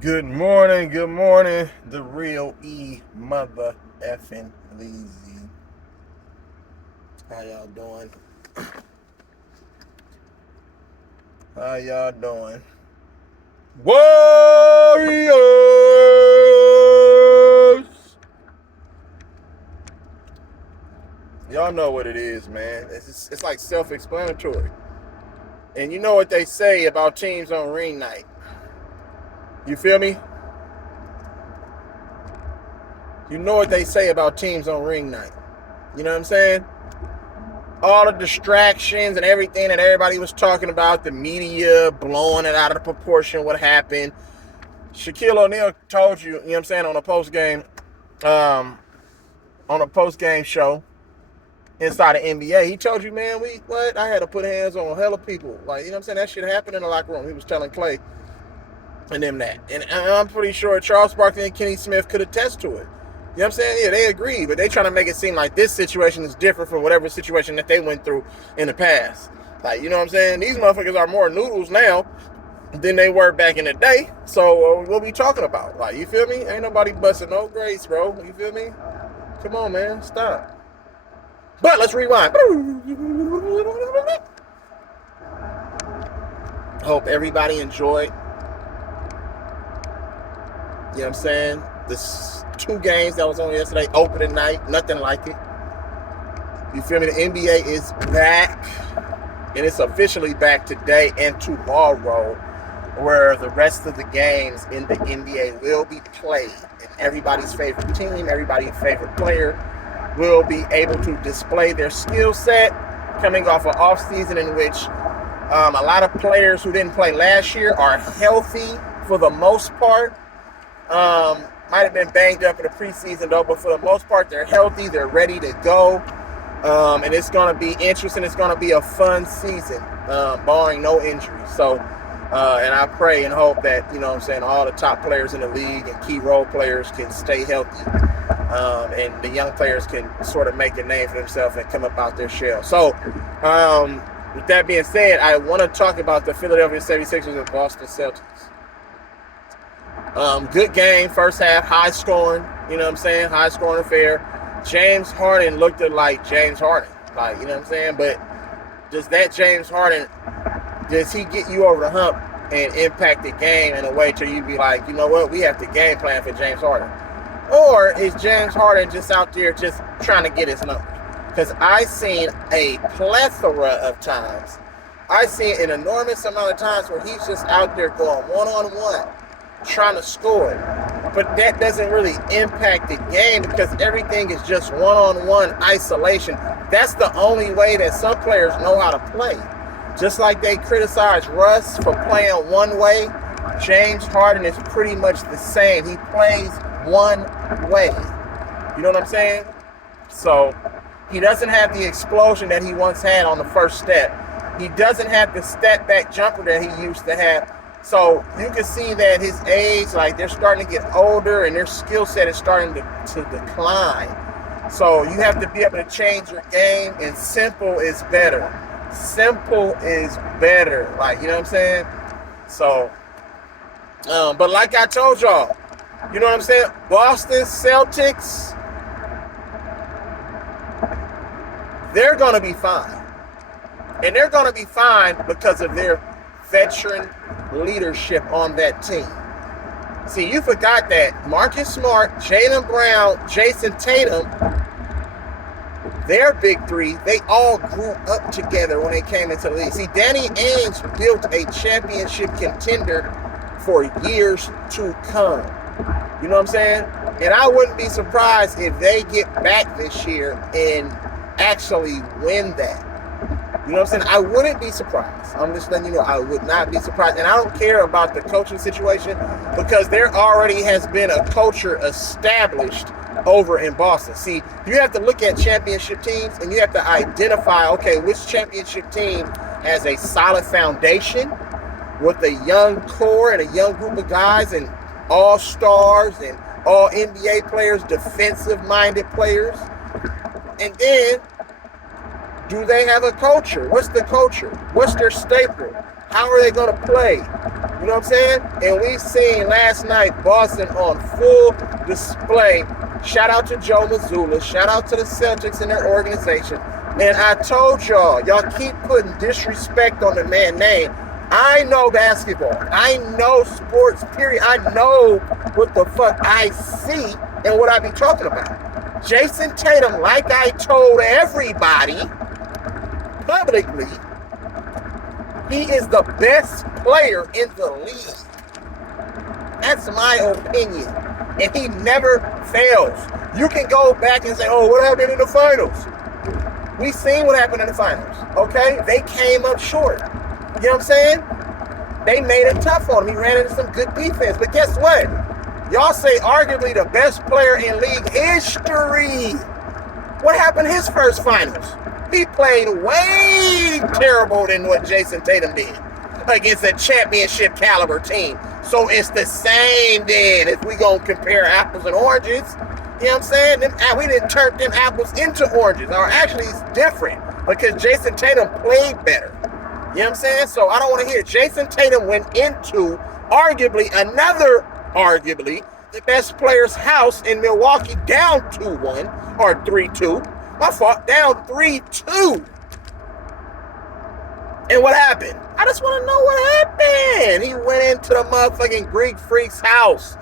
Good morning, the real mother effing Leezy. How y'all doing? How y'all doing? Warriors! Y'all know what it is, man. It's like self-explanatory. And you know what they say about teams on ring night. You feel me? You know what they say about teams on ring night. You know what I'm saying? All the distractions and everything that everybody was talking about, the media blowing it out of proportion, what happened. Shaquille O'Neal told you, you know what I'm saying, um, on a post game show inside the NBA, he told you, man, I had to put hands on hella people. Like, you know what I'm saying? That shit happened in the locker room. He was telling Clay and them that. And I'm pretty sure Charles Barkley and Kenny Smith could attest to it. You know what I'm saying? Yeah, they agree, but they trying to make it seem like this situation is different from whatever situation that they went through in the past. Like, you know what I'm saying? These motherfuckers are more noodles now than they were back in the day. So what we talking about? Like, you feel me? Ain't nobody busting no grace, bro. You feel me? Come on, man. Stop. But let's rewind. Hope everybody enjoyed. You know what I'm saying? This 2 games that was on yesterday, opening night, nothing like it. You feel me? The NBA is back, and it's officially back today and tomorrow, where the rest of the games in the NBA will be played. And everybody's favorite team, everybody's favorite player will be able to display their skill set coming off an offseason in which a lot of players who didn't play last year are healthy for the most part. Might have been banged up in the preseason though, but for the most part, they're healthy. They're ready to go. And it's going to be interesting. It's going to be a fun season, barring no injuries. So, and I pray and hope that, you know what I'm saying, all the top players in the league and key role players can stay healthy. And the young players can sort of make a name for themselves and come up out their shell. So, with that being said, I want to talk about the Philadelphia 76ers and Boston Celtics. Good game, first half, high scoring, you know what I'm saying? High scoring affair. James Harden looked like James Harden. Like, you know what I'm saying? But does that James Harden, does he get you over the hump and impact the game in a way to you be like, you know what, we have to game plan for James Harden? Or is James Harden just out there just trying to get his numbers? Because I've seen a plethora of times. I've seen an enormous amount of times where he's just out there going one-on-one, trying to score. But that doesn't really impact the game because everything is just one-on-one isolation. That's the only way that some players know how to play. Just like they criticize Russ for playing one way, James Harden is pretty much the same. He plays one way. You know what I'm saying? So he doesn't have the explosion that he once had on the first step. He doesn't have the step back jumper that he used to have. So you can see that his age, like they're starting to get older and their skill set is starting to decline. So you have to be able to change your game, and simple is better. Simple is better. Like, you know what I'm saying? So, but like I told y'all, you know what I'm saying? Boston Celtics, they're going to be fine. And they're going to be fine because of their veteran leadership on that team. See, you forgot that Marcus Smart, Jaylen Brown, Jason Tatum, their big three, they all grew up together when they came into the league. See, Danny Ainge built a championship contender for years to come. You know what I'm saying? And I wouldn't be surprised if they get back this year and actually win that. You know what I'm saying? I wouldn't be surprised. I'm just letting you know, I would not be surprised. And I don't care about the coaching situation because there already has been a culture established over in Boston. See, you have to look at championship teams and you have to identify, okay, which championship team has a solid foundation with a young core and a young group of guys and all stars and all NBA players, defensive-minded players. And then, do they have a culture? What's the culture? What's their staple? How are they going to play? You know You know what I'm saying? And we seen last night Boston on full display. Shout out to Joe Mazzulla. Shout out to the Celtics and their organization. And I told y'all keep putting disrespect on the man's name. I know basketball. I know sports, period. I know what the fuck I see and what I be talking about. Jason Tatum, like I told everybody publicly, he is the best player in the league. That's my opinion. And he never fails. You can go back and say, oh, what happened in the finals? We seen what happened in the finals, okay? They came up short. You know what I'm saying? They made it tough on him. He ran into some good defense. But guess what? Y'all say arguably the best player in league history. What happened in his first finals? He played way terrible than what Jason Tatum did against a championship caliber team. So it's the same then if we gonna compare apples and oranges. You know what I'm saying? We didn't turn them apples into oranges. Or actually it's different because Jason Tatum played better. You know what I'm saying? So I don't want to hear. Jason Tatum went into arguably the best player's house in Milwaukee down 2-1 or 3-2. My fault, down 3-2. And what happened? I just want to know what happened. He went into the motherfucking Greek Freak's house.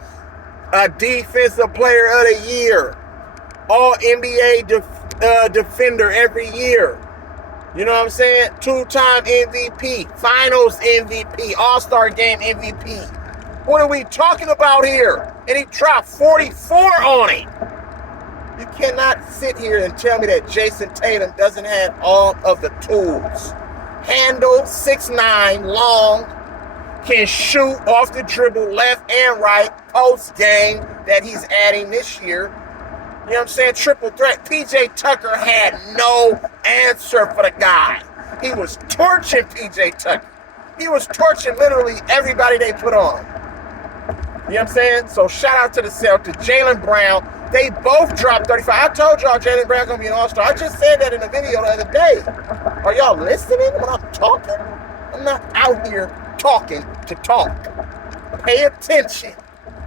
A defensive player of the year. All NBA defender every year. You know what I'm saying? 2-time MVP. Finals MVP. All-Star Game MVP. What are we talking about here? And he dropped 44 on him. You cannot sit here and tell me that Jason Tatum doesn't have all of the tools. Handle, 6'9", long, can shoot off the dribble left and right, post game that he's adding this year. You know what I'm saying? Triple threat. PJ Tucker had no answer for the guy. He was torching PJ Tucker. He was torching literally everybody they put on. You know what I'm saying? So shout out to the Celtics. Jaylen Brown. They both dropped 35. I told y'all Jaylen Brown gonna be an all-star. I just said that in a video the other day. Are y'all listening when I'm talking? I'm not out here talking to talk. Pay attention.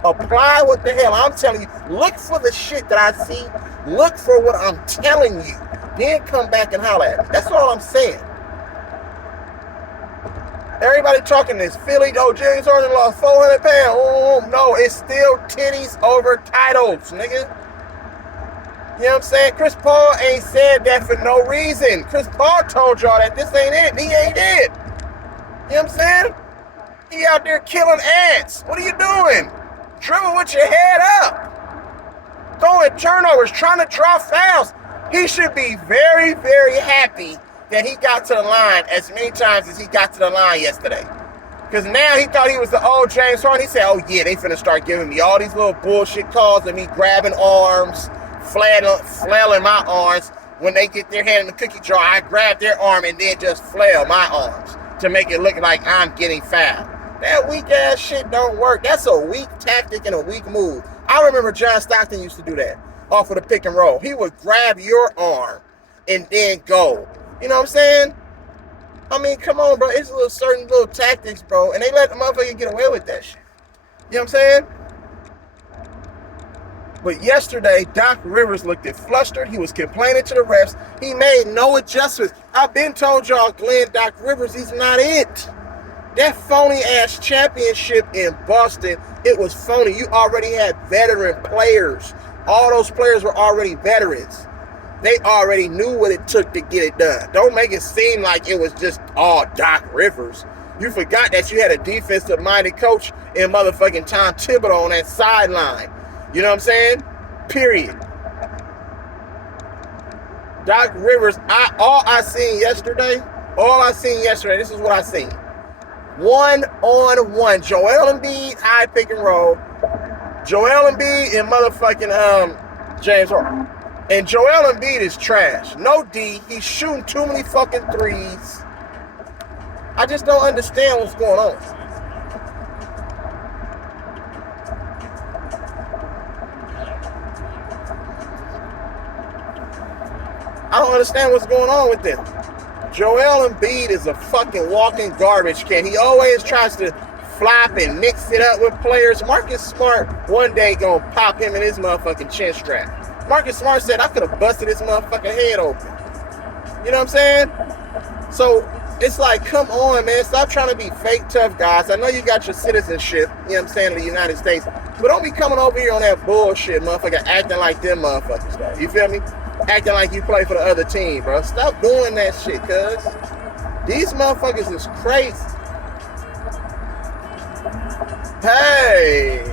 Apply what the hell I'm telling you. Look for the shit that I see. Look for what I'm telling you. Then come back and holler at me. That's all I'm saying. Everybody talking this. Philly, oh, James Harden lost 400 pounds. Oh, no, it's still titties over titles, nigga. You know what I'm saying? Chris Paul ain't said that for no reason. Chris Paul told y'all that this ain't it. He ain't it. You know what I'm saying? He out there killing ants. What are you doing? Dribble with your head up. Throwing turnovers, trying to draw fouls. He should be very, very happy that he got to the line as many times as he got to the line yesterday. Because now he thought he was the old James Harden. He said, oh yeah, they finna start giving me all these little bullshit calls and me grabbing arms, flailing my arms. When they get their hand in the cookie jar, I grab their arm and then just flail my arms to make it look like I'm getting fouled. That weak ass shit don't work. That's a weak tactic and a weak move. I remember John Stockton used to do that off of the pick and roll. He would grab your arm and then go. You know what I'm saying? I mean, come on, bro. It's certain little tactics, bro. And they let the motherfucker get away with that shit. You know what I'm saying? But yesterday, Doc Rivers looked flustered. He was complaining to the refs. He made no adjustments. I've been told y'all, Doc Rivers, he's not it. That phony-ass championship in Boston, it was phony. You already had veteran players. All those players were already veterans. They already knew what it took to get it done. Don't make it seem like it was just all Doc Rivers. You forgot that you had a defensive-minded coach in motherfucking Tom Thibodeau on that sideline. You know what I'm saying? Period. Doc Rivers, all I seen yesterday, this is what I seen. 1-on-1. Joel Embiid, high pick and roll. Joel Embiid and motherfucking James Harden. And Joel Embiid is trash. No D. He's shooting too many fucking threes. I just don't understand what's going on. I don't understand what's going on with them. Joel Embiid is a fucking walking garbage can. He always tries to flop and mix it up with players. Marcus Smart one day gonna pop him in his motherfucking chin strap. Marcus Smart said, I could have busted his motherfucking head open. You know what I'm saying? So it's like, come on, man. Stop trying to be fake tough guys. I know you got your citizenship, you know what I'm saying, in the United States. But don't be coming over here on that bullshit, motherfucker, acting like them motherfuckers, bro. You feel me? Acting like you play for the other team, bro. Stop doing that shit, cuz. These motherfuckers is crazy. Hey.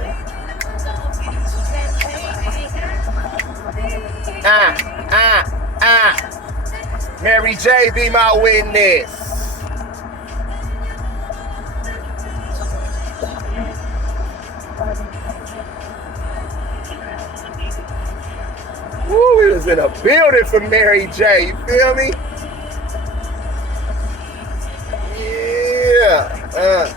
Mary J, be my witness. Woo, we was in a building for Mary J, you feel me? Yeah.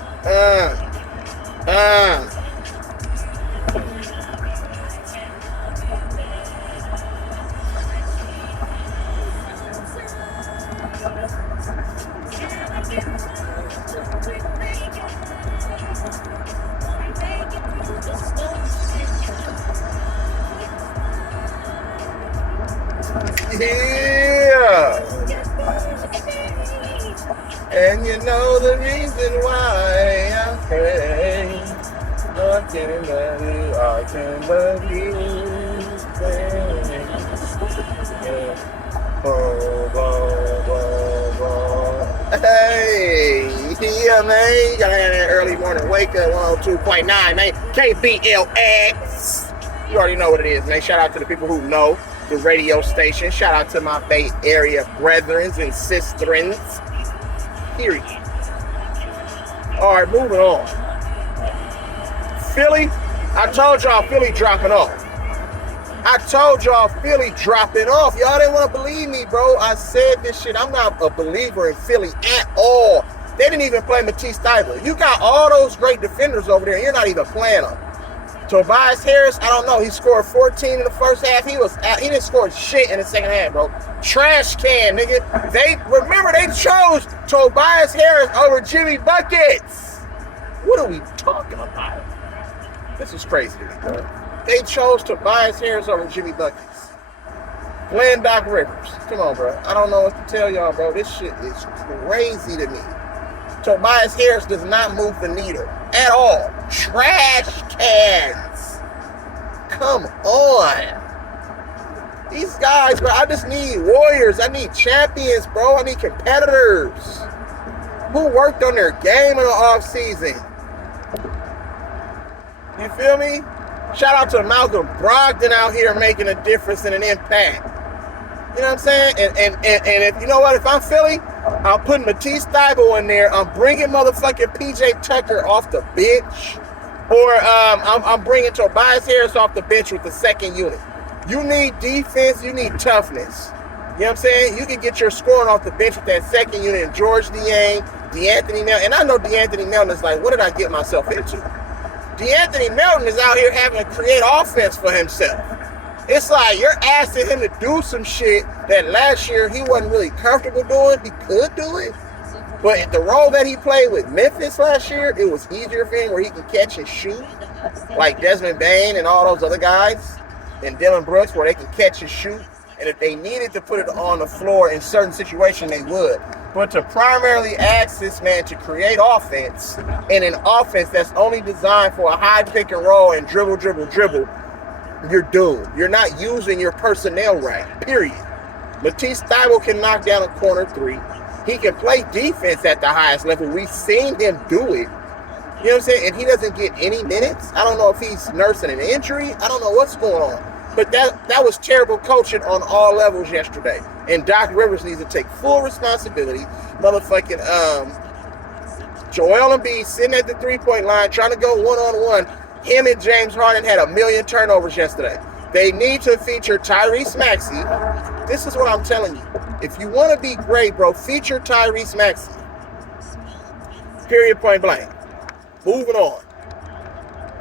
Yeah. And you know the reason why I pray. I can love you, I can love you. Hey, yeah, man. You gotta have that early morning wake up 102.9, man. KBLX. You already know what it is, man. Shout out to the people who know the radio station. Shout out to my Bay Area brethrens and sisterins. Period. All right, moving on. Philly, I told y'all Philly dropping off. I told y'all Philly dropping off. Y'all didn't want to believe me, bro. I said this shit. I'm not a believer in Philly at all. They didn't even play Matisse Thybulle. You got all those great defenders over there, and you're not even playing them. Tobias Harris, I don't know. He scored 14 in the first half. He didn't score shit in the second half, bro. Trash can, nigga. They chose Tobias Harris over Jimmy Buckets. What are we talking about? This is crazy to me, bro. They chose Tobias Harris over Jimmy Buckets. Glenn Doc Rivers. Come on, bro. I don't know what to tell y'all, bro. This shit is crazy to me. Tobias Harris does not move the needle at all. Trash cans. Come on. These guys, bro, I just need warriors. I need champions, bro. I need competitors who worked on their game in the offseason. You feel me? Shout out to Malcolm Brogdon out here making a difference and an impact. You know what I'm saying? And if you know what, if I'm Philly, I'm putting Matisse Thybulle in there. I'm bringing motherfucking PJ Tucker off the bench. Or I'm bringing Tobias Harris off the bench with the second unit. You need defense. You need toughness. You know what I'm saying? You can get your scoring off the bench with that second unit and George Niang, DeAnthony Melton. And I know DeAnthony Melton is like, what did I get myself into? DeAnthony Melton is out here having to create offense for himself. It's like you're asking him to do some shit that last year he wasn't really comfortable doing. He could do it. But the role that he played with Memphis last year, it was easier for him where he can catch and shoot. Like Desmond Bane and all those other guys. And Dylan Brooks where they can catch and shoot. And if they needed to put it on the floor in certain situations, they would. But to primarily ask this man to create offense in an offense that's only designed for a high pick and roll and dribble, you're doomed. You're not using your personnel right, period. Matisse Thybulle can knock down a corner three. He can play defense at the highest level. We've seen him do it. You know what I'm saying? And he doesn't get any minutes. I don't know if he's nursing an injury. I don't know what's going on. But that was terrible coaching on all levels yesterday. And Doc Rivers needs to take full responsibility. Motherfucking Joel Embiid sitting at the three-point line trying to go one-on-one. Him and James Harden had 1 million turnovers yesterday. They need to feature Tyrese Maxey. This is what I'm telling you. If you want to be great, bro, feature Tyrese Maxey. Period, point blank. Moving on.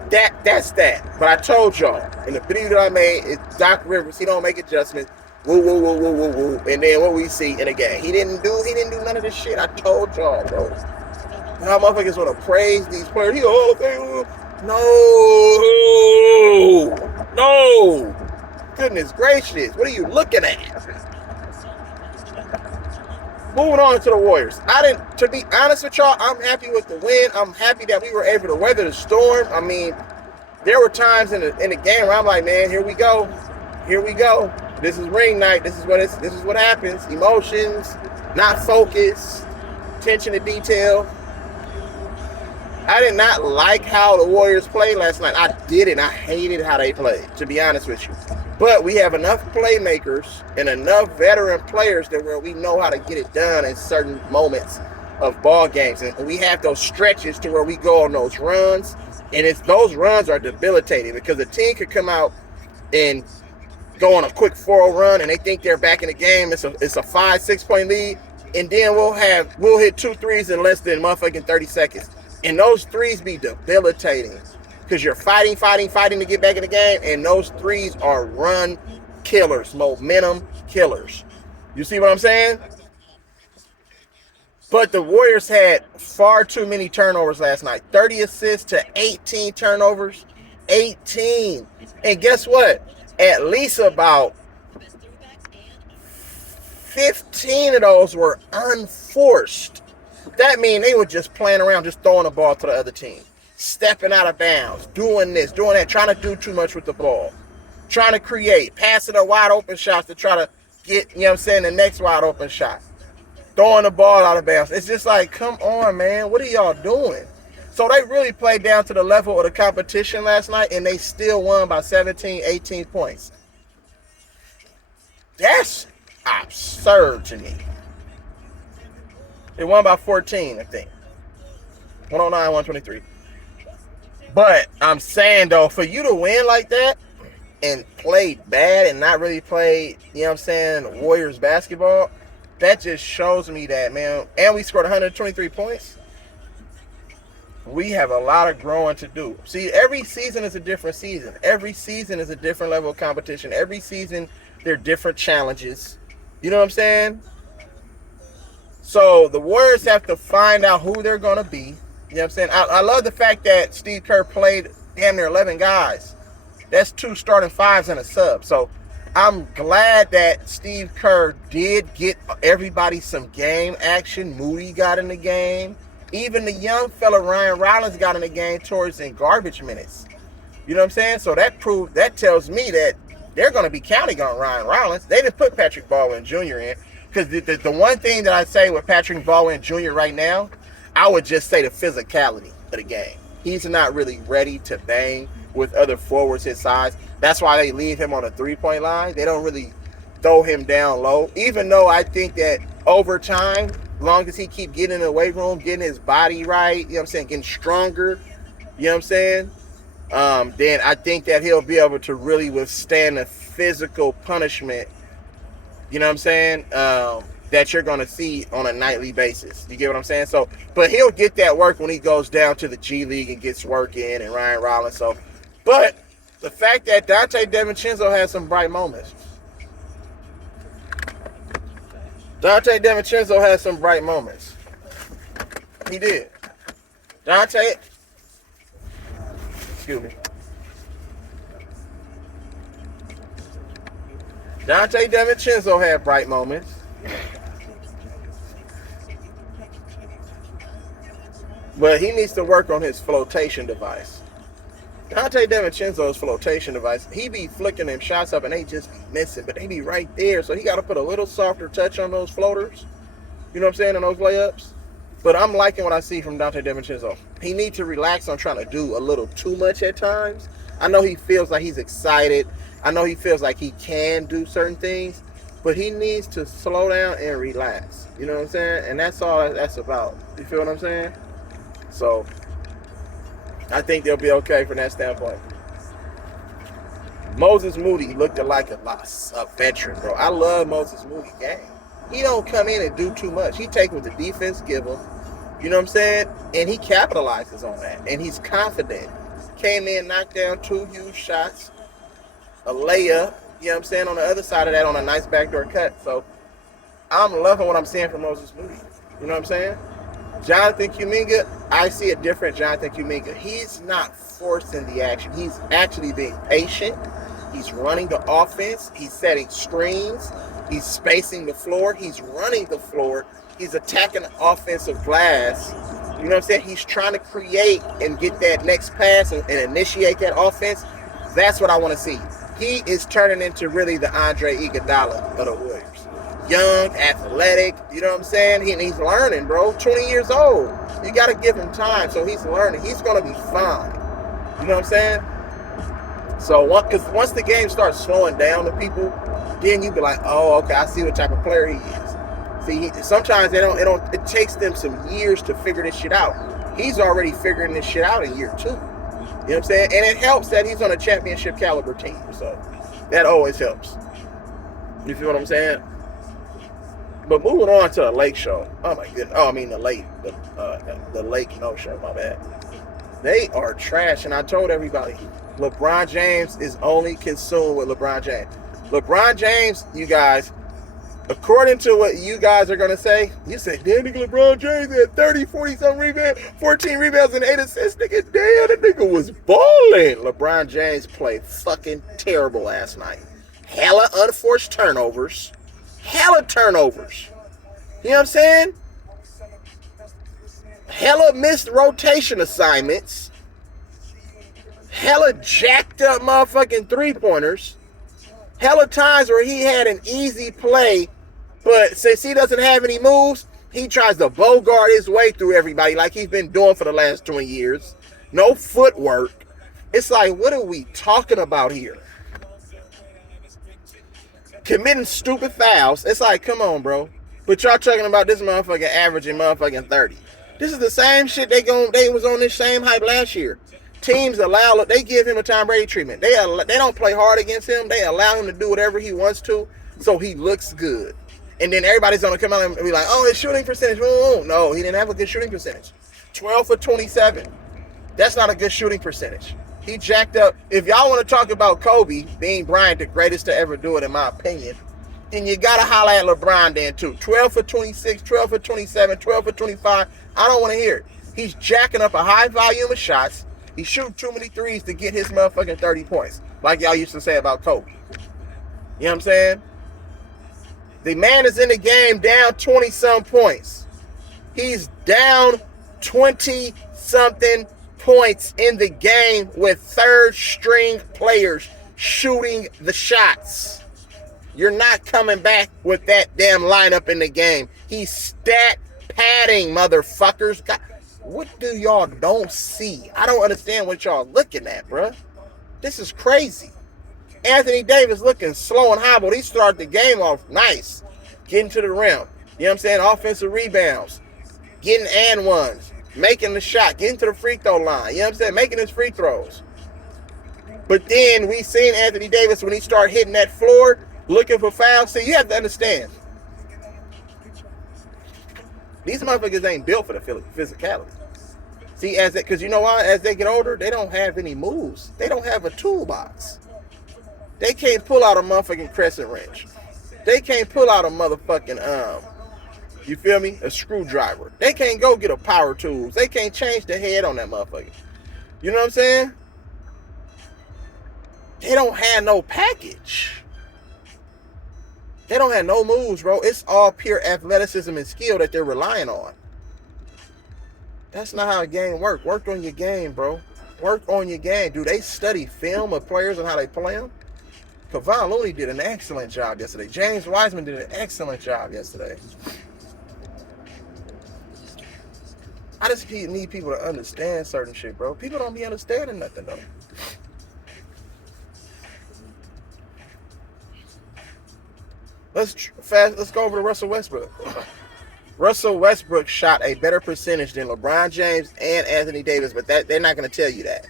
That's that. But I told y'all in the video that I made, it's Doc Rivers. He don't make adjustments. Woo, woo, woo, woo, woo, woo. And then what we see in the game, he didn't do none of this shit. I told y'all, bro. How motherfuckers want to praise these players. He Hall of Fame. No. Goodness gracious. What are you looking at? Moving on to the Warriors. To be honest with y'all, I'm happy with the win. I'm happy that we were able to weather the storm. I mean, there were times in the game where I'm like, man, here we go. This is ring night. This is what happens. Emotions, not focus, attention to detail. I did not like how the Warriors played last night. I didn't. I hated how they played, to be honest with you. But we have enough playmakers and enough veteran players that where we know how to get it done in certain moments of ball games. And we have those stretches to where we go on those runs. And those runs are debilitating because the team could come out and go on a quick 4-0 run and they think they're back in the game. It's a 5-6 point lead. And then we'll hit 2 threes in less than motherfucking 30 seconds. And those threes be debilitating because you're fighting to get back in the game. And those threes are run killers, momentum killers. You see what I'm saying? But the Warriors had far too many turnovers last night. 30 assists to 18 turnovers. 18. And guess what? At least about 15 of those were unforced. That means they were just playing around, just throwing the ball to the other team. Stepping out of bounds, doing this, doing that, trying to do too much with the ball. Trying to create, passing a wide open shots to try to get, the next wide open shot. Throwing the ball out of bounds. It's just like, come on, man. What are y'all doing? So they really played down to the level of the competition last night, and they still won by 17, 18 points. That's absurd to me. They won by 14, I think. 109, 123. But I'm saying, though, for you to win like that and play bad and not really play, Warriors basketball, that just shows me that, man. And we scored 123 points. We have a lot of growing to do. See, every season is a different season. Every season is a different level of competition. Every season, there are different challenges. You know what I'm saying? So the Warriors have to find out who they're going to be. You know what I'm saying? I love the fact that Steve Kerr played damn near 11 guys. That's 2 starting 5s and a sub. So I'm glad that Steve Kerr did get everybody some game action. Moody got in the game. Even the young fella Ryan Rollins got in the game towards in garbage minutes. You know what I'm saying? So that tells me that they're going to be counting on Ryan Rollins. They didn't put Patrick Baldwin Jr. in. Because the one thing that I say with Patrick Baldwin Jr. right now, I would just say the physicality of the game. He's not really ready to bang with other forwards his size. That's why they leave him on a 3-point line. They don't really throw him down low. Even though I think that over time, as long as he keep getting in the weight room, getting his body right, getting stronger, then I think that he'll be able to really withstand the physical punishment, that you're going to see on a nightly basis. You get what I'm saying? So, but he'll get that work when he goes down to the G League and gets work in and Ryan Rollins. So, but the fact that Dante DiVincenzo had some bright moments. He did. Excuse me. Dante DiVincenzo had bright moments. But he needs to work on his flotation device. Dante DiVincenzo's flotation device, he be flicking them shots up and they just be missing, but they be right there. So he got to put a little softer touch on those floaters. You know what I'm saying? On those layups. But I'm liking what I see from Dante DiVincenzo. He needs to relax on trying to do a little too much at times. I know he feels like he's excited. I know he feels like he can do certain things. But he needs to slow down and relax. You know what I'm saying? And that's all that's about. You feel what I'm saying? So, I think they'll be okay from that standpoint. Moses Moody looked like a veteran, bro. I love Moses Moody's game. He don't come in and do too much. He take what the defense give him. You know what I'm saying? And he capitalizes on that. And he's confident. Came in, knocked down 2 huge shots. A layup. You know what I'm saying? On the other side of that, on a nice backdoor cut. So, I'm loving what I'm seeing from Moses Moody. You know what I'm saying? Jonathan Kuminga, I see a different Jonathan Kuminga. He's not forcing the action. He's actually being patient. He's running the offense. He's setting screens. He's spacing the floor. He's running the floor. He's attacking the offensive glass. You know what I'm saying? He's trying to create and get that next pass and initiate that offense. That's what I want to see. He is turning into really the Andre Iguodala of the Warriors. Young, athletic, you know what I'm saying? He's learning, bro. 20 years old. You got to give him time, so he's learning. He's going to be fine. You know what I'm saying? So, because once the game starts slowing down to people, then you be like, oh, okay, I see what type of player he is. See, sometimes it takes them some years to figure this shit out. He's already figuring this shit out in year 2. You know what I'm saying? And it helps that he's on a championship caliber team. So that always helps. You feel what I'm saying? But moving on to the Lake show. Oh my goodness. Oh, I mean the Lake No show. My bad. They are trash, and I told everybody, LeBron James is only consumed with LeBron James. LeBron James, you guys, according to what you guys are going to say, you say, damn, nigga, LeBron James had 30, 40-something rebounds, 14 rebounds and 8 assists. Nigga, damn, that nigga was balling. LeBron James played fucking terrible last night. Hella unforced turnovers. Hella turnovers. You know what I'm saying? Hella missed rotation assignments. Hella jacked up motherfucking three-pointers. Hella times where he had an easy play, but since he doesn't have any moves, he tries to bogart his way through everybody like he's been doing for the last 20 years. No footwork. It's like, what are we talking about here? Committing stupid fouls. It's like, come on, bro. But y'all talking about this motherfucking averaging motherfucking 30. This is the same shit they was on this same hype last year. Teams they give him a Tom Brady treatment. They don't play hard against him. They allow him to do whatever he wants to, so he looks good. And then everybody's gonna come out and be like, oh, his shooting percentage. No, he didn't have a good shooting percentage. 12 for 27. That's not a good shooting percentage. He jacked up. If y'all want to talk about Kobe being Bryant, the greatest to ever do it, in my opinion, then you gotta holler at LeBron then too. 12 for 26, 12 for 27, 12 for 25. I don't want to hear it. He's jacking up a high volume of shots. He shooting too many threes to get his motherfucking 30 points. Like y'all used to say about Kobe. You know what I'm saying? The man is in the game down 20-some points. He's down 20-something points in the game with third-string players shooting the shots. You're not coming back with that damn lineup in the game. He's stat padding, motherfuckers. God, what do y'all don't see? I don't understand what y'all looking at, bruh. This is crazy. Anthony Davis looking slow and hobbled. He started the game off nice. Getting to the rim. You know what I'm saying? Offensive rebounds. Getting and ones. Making the shot. Getting to the free throw line. You know what I'm saying? Making his free throws. But then we seen Anthony Davis when he started hitting that floor, looking for fouls. See, you have to understand. These motherfuckers ain't built for the physicality. See, because you know why? As they get older, they don't have any moves. They don't have a toolbox. They can't pull out a motherfucking crescent wrench. They can't pull out a motherfucking, you feel me? A screwdriver. They can't go get a power tools. They can't change the head on that motherfucker. You know what I'm saying? They don't have no package. They don't have no moves, bro. It's all pure athleticism and skill that they're relying on. That's not how a game works. Work on your game, bro. Work on your game. Do they study film of players and how they play them? Kevon Looney did an excellent job yesterday. James Wiseman did an excellent job yesterday. I just need people to understand certain shit, bro. People don't be understanding nothing, though. Let's go over to Russell Westbrook. Russell Westbrook shot a better percentage than LeBron James and Anthony Davis, but they're not going to tell you that.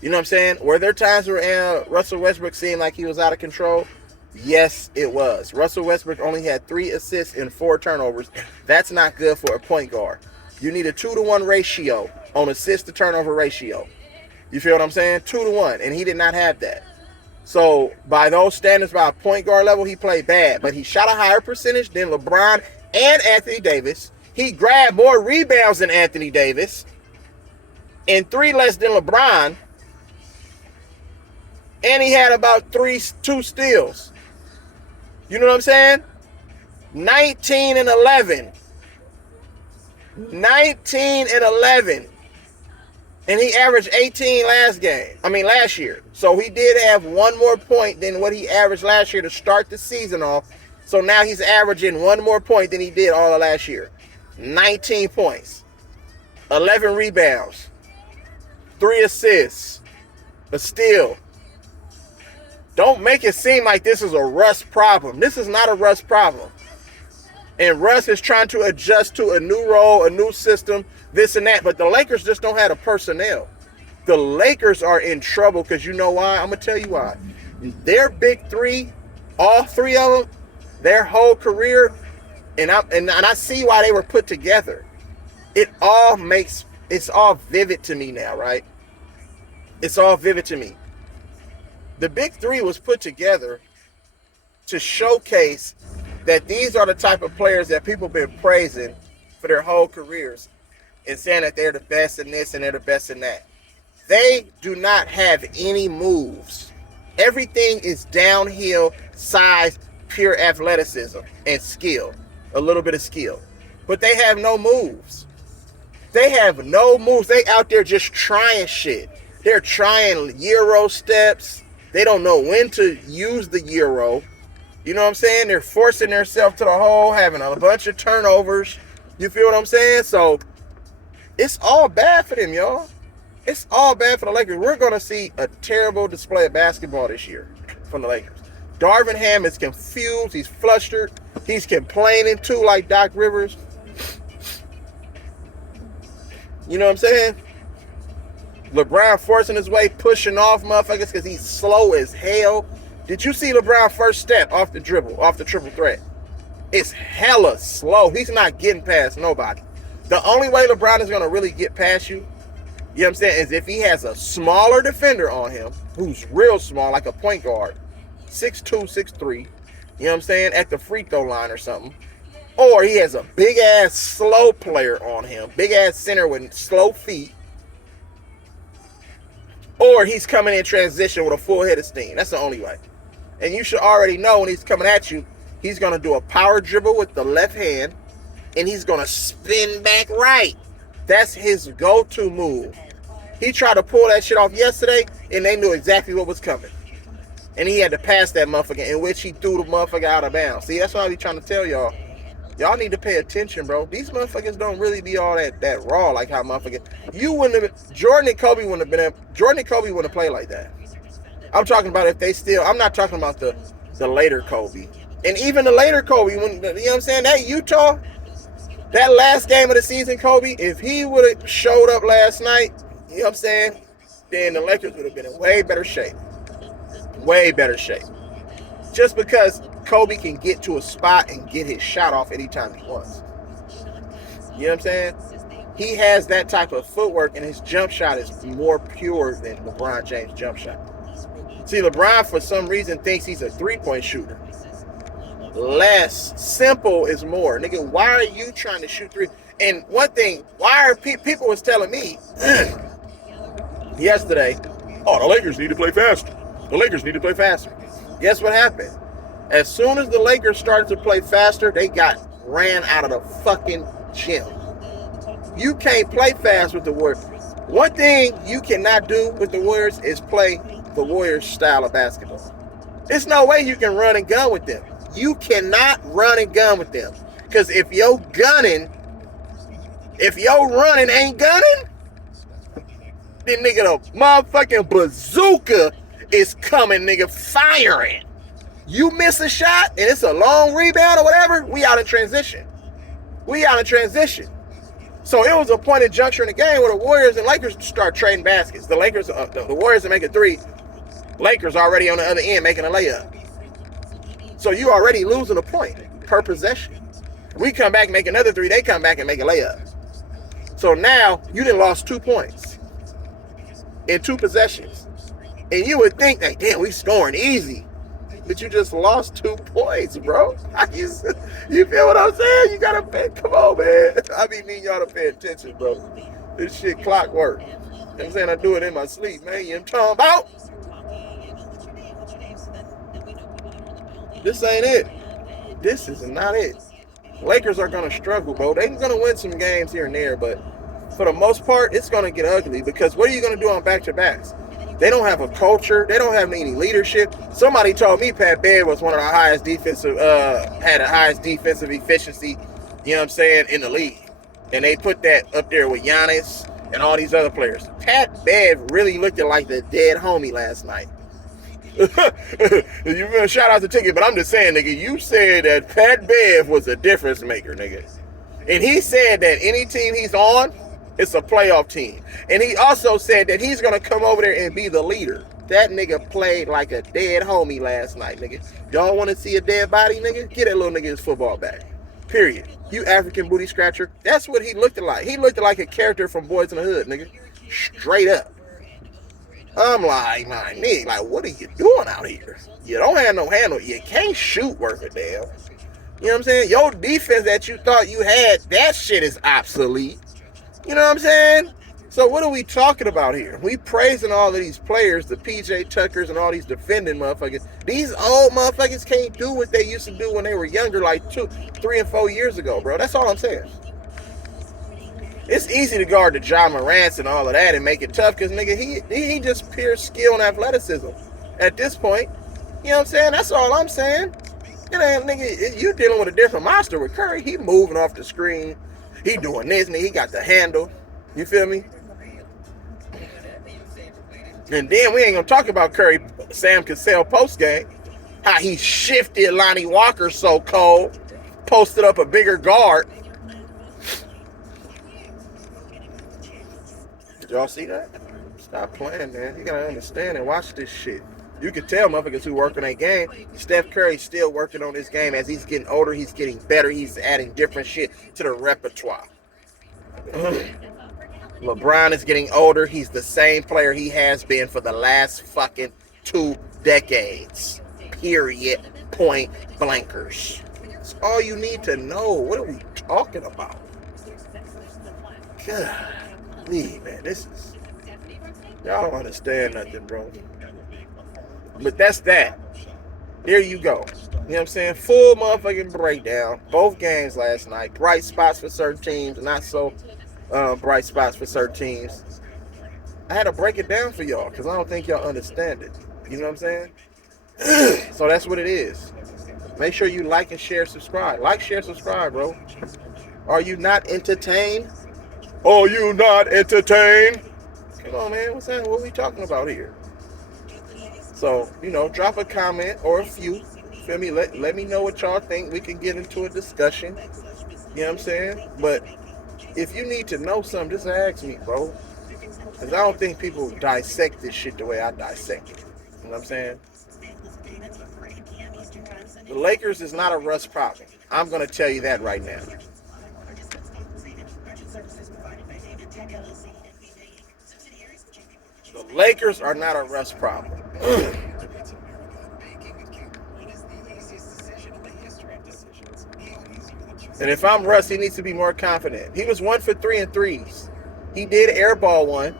You know what I'm saying? Were there times where Russell Westbrook seemed like he was out of control? Yes, it was. Russell Westbrook only had 3 assists and 4 turnovers. That's not good for a point guard. You need a 2-to-1 ratio on assist to turnover ratio. You feel what I'm saying? 2-to-1, and he did not have that. So by those standards, by a point guard level, he played bad. But he shot a higher percentage than LeBron and Anthony Davis. He grabbed more rebounds than Anthony Davis and 3 less than LeBron. And he had about 2 steals. You know what I'm saying? 19 and 11. 19 and 11. And he averaged 18 last year. So he did have 1 more point than what he averaged last year to start the season off. So now he's averaging 1 more point than he did all of last year. 19 points. 11 rebounds. 3 assists. A steal. Don't make it seem like this is a Russ problem. This is not a Russ problem. And Russ is trying to adjust to a new role, a new system, this and that. But the Lakers just don't have the personnel. The Lakers are in trouble because you know why? I'm going to tell you why. Their big 3, all 3 of them, their whole career, and I see why they were put together. It's all vivid to me now, right? It's all vivid to me. The big 3 was put together to showcase that these are the type of players that people have been praising for their whole careers and saying that they're the best in this and they're the best in that. They do not have any moves. Everything is downhill, size, pure athleticism and skill. A little bit of skill. But they have no moves. They have no moves. They out there just trying shit. They're trying Euro steps. They don't know when to use the Euro. You know what I'm saying? They're forcing themselves to the hole, having a bunch of turnovers. You feel what I'm saying? So it's all bad for them, y'all. It's all bad for the Lakers. We're going to see a terrible display of basketball this year from the Lakers. Darvin Ham is confused. He's flustered. He's complaining too, like Doc Rivers. You know what I'm saying? LeBron forcing his way, pushing off motherfuckers because he's slow as hell. Did you see LeBron first step off the dribble, off the triple threat? It's hella slow. He's not getting past nobody. The only way LeBron is going to really get past you, you know what I'm saying, is if he has a smaller defender on him, who's real small, like a point guard, 6'2", 6'3", you know what I'm saying, at the free throw line or something. Or he has a big-ass slow player on him, big-ass center with slow feet. Or he's coming in transition with a full head of steam. That's the only way. And you should already know when he's coming at you, he's going to do a power dribble with the left hand, and he's going to spin back right. That's his go-to move. He tried to pull that shit off yesterday, and they knew exactly what was coming. And he had to pass that motherfucker, in which he threw the motherfucker out of bounds. See, that's what I be trying to tell y'all. Y'all need to pay attention, bro. These motherfuckers don't really be all that raw like how motherfuckers. You wouldn't have. Jordan and Kobe wouldn't have played like that. I'm talking about if they still. I'm not talking about the later Kobe. And even the later Kobe, when you know what I'm saying, that Utah, that last game of the season, Kobe, if he would have showed up last night, you know what I'm saying, then the Lakers would have been in way better shape. Way better shape. Just because Kobe can get to a spot and get his shot off anytime he wants. You know what I'm saying? He has that type of footwork, and his jump shot is more pure than LeBron James' jump shot. See, LeBron, for some reason, thinks he's a three-point shooter. Less simple is more. Nigga, why are you trying to shoot three? And one thing, why are people was telling me yesterday, oh, the Lakers need to play faster. The Lakers need to play faster. Guess what happened? As soon as the Lakers started to play faster, they got ran out of the fucking gym. You can't play fast with the Warriors. One thing you cannot do with the Warriors is play the Warriors style of basketball. There's no way you can run and gun with them. You cannot run and gun with them. Because if your running ain't gunning, then nigga, the motherfucking bazooka is coming, nigga, firing. You miss a shot and it's a long rebound or whatever, we out in transition. So it was a point of juncture in the game where the Warriors and Lakers start trading baskets. The Warriors are making three. Lakers already on the other end making a layup. So you already losing a point per possession. We come back and make another three. They come back and make a layup. So now you done lost 2 points in 2 possessions. And you would think that, damn, we scoring easy. but you just lost 2 points, bro. You feel what I'm saying? You gotta pay. Come on, man. I be needing y'all to pay attention, bro. This shit clockwork. You know what I'm saying? I do it in my sleep, man. You know what I'm talking about? This ain't it. This is not it. Lakers are going to struggle, bro. They're going to win some games here and there, but for the most part, it's going to get ugly because what are you going to do on back-to-backs? They don't have a culture. They don't have any leadership. Somebody told me Pat Bev was one of the highest had the highest defensive efficiency, you know what I'm saying, in the league. And they put that up there with Giannis and all these other players. Pat Bev really looked like the dead homie last night. You shout out the ticket, but I'm just saying, nigga, you said that Pat Bev was a difference maker, nigga. And he said that any team he's on, it's a playoff team. And he also said that he's going to come over there and be the leader. That nigga played like a dead homie last night, nigga. Y'all want to see a dead body, nigga? Get that little nigga his football back. Period. You African booty scratcher. That's what he looked like. He looked like a character from Boys in the Hood, nigga. Straight up. I'm like, my nigga, like, what are you doing out here? You don't have no handle. You can't shoot worth a damn. You know what I'm saying? Your defense that you thought you had, that shit is obsolete. You know what I'm saying? So what are we talking about here? We praising all of these players, the PJ Tuckers and all these defending motherfuckers. These old motherfuckers can't do what they used to do when they were younger, like 2, 3, and 4 years ago, bro. That's all I'm saying. It's easy to guard the Ja Morants and all of that and make it tough because, nigga, he just pure skill and athleticism at this point. You know what I'm saying? That's all I'm saying. You know, nigga, you dealing with a different monster with Curry. He moving off the screen. He doing this, nigga. He got the handle. You feel me? And then we ain't going to talk about Curry, Sam Cassell post-game. How he shifted Lonnie Walker so cold. Posted up a bigger guard. Y'all see that? Stop playing, man. You gotta understand and watch this shit. You can tell motherfuckers who work on that game. Steph Curry's still working on this game. As he's getting older, he's getting better. He's adding different shit to the repertoire. LeBron is getting older. He's the same player he has been for the last fucking 2 decades. Period. Point blankers. That's all you need to know. What are we talking about? God. Man, this is, y'all don't understand nothing, bro. But that's that. There you go. You know what I'm saying? Full motherfucking breakdown. Both games last night. Bright spots for certain teams, not so bright spots for certain teams. I had to break it down for y'all because I don't think y'all understand it. You know what I'm saying? So that's what it is. Make sure you like and share, subscribe. Like, share, subscribe, bro. Are you not entertained? Are you not entertained? Come on, man. What's that? What are we talking about here? So, you know, drop a comment or a few. Feel me? Let me know what y'all think. We can get into a discussion. You know what I'm saying? But if you need to know something, just ask me, bro. Because I don't think people dissect this shit the way I dissect it. You know what I'm saying? The Lakers is not a Russ problem. I'm going to tell you that right now. The Lakers are not a Russ problem. And if I'm Russ, he needs to be more confident. He was 1 for 3 in threes. He did airball one,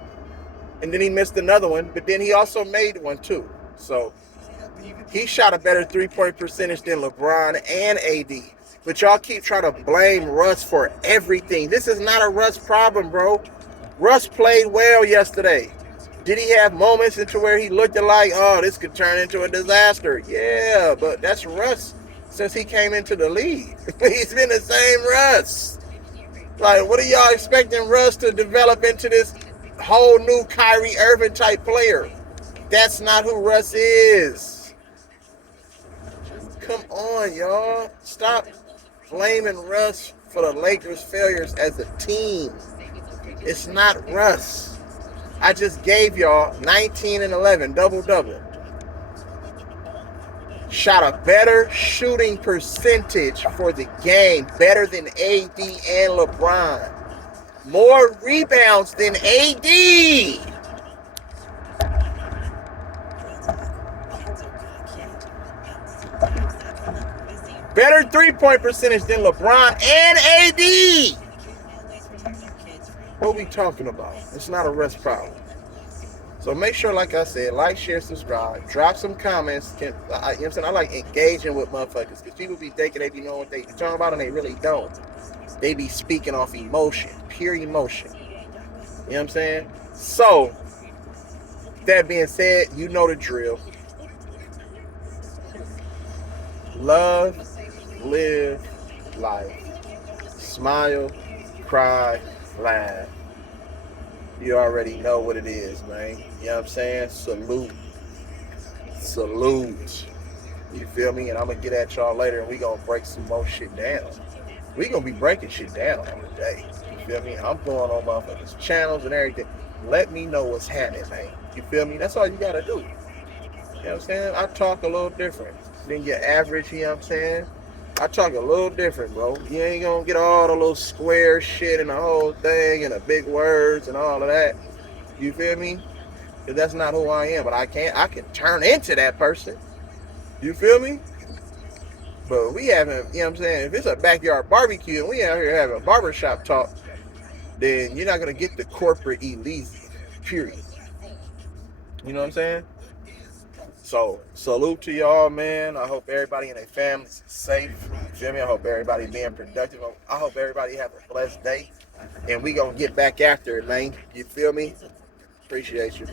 and then he missed another one, but then he also made one too. So he shot a better 3-point percentage than LeBron and AD. But y'all keep trying to blame Russ for everything. This is not a Russ problem, bro. Russ played well yesterday. Did he have moments into where he looked like, oh, this could turn into a disaster? Yeah, but that's Russ since he came into the league. He's been the same Russ. Like, what are y'all expecting Russ to develop into this whole new Kyrie Irving type player? That's not who Russ is. Come on, y'all. Stop blaming Russ for the Lakers' failures as a team. It's not Russ. I just gave y'all 19 and 11, double-double. Shot a better shooting percentage for the game, better than AD and LeBron. More rebounds than AD. Better 3-point percentage than LeBron and AD. What we talking about? It's not a rest problem. So make sure, like I said, like, share, subscribe, drop some comments. You know what I'm saying? I like engaging with motherfuckers because people be thinking they be knowing what they be talking about and they really don't. They be speaking off emotion, pure emotion. You know what I'm saying? So, that being said, you know the drill. Love, live, life. Smile, cry, laugh. You already know what it is, man. You know what I'm saying? Salute. Salute. You feel me? And I'm going to get at y'all later and we going to break some more shit down. We going to be breaking shit down on the day. You feel me? I'm going on motherfuckers' channels and everything. Let me know what's happening, man. You feel me? That's all you got to do. You know what I'm saying? I talk a little different than your average, you know what I'm saying? I talk a little different, bro. You ain't gonna get all the little square shit and the whole thing and the big words and all of that. You feel me? Because that's not who I am. But I can turn into that person. You feel me? But we haven't, you know what I'm saying? If it's a backyard barbecue and we out here having a barbershop talk, then you're not gonna get the corporate E-Leezy. Period. You know what I'm saying? So, salute to y'all, man. I hope everybody and their families is safe. You feel me? I hope everybody being productive. I hope everybody have a blessed day. And we gonna get back after it, man. You feel me? Appreciate you.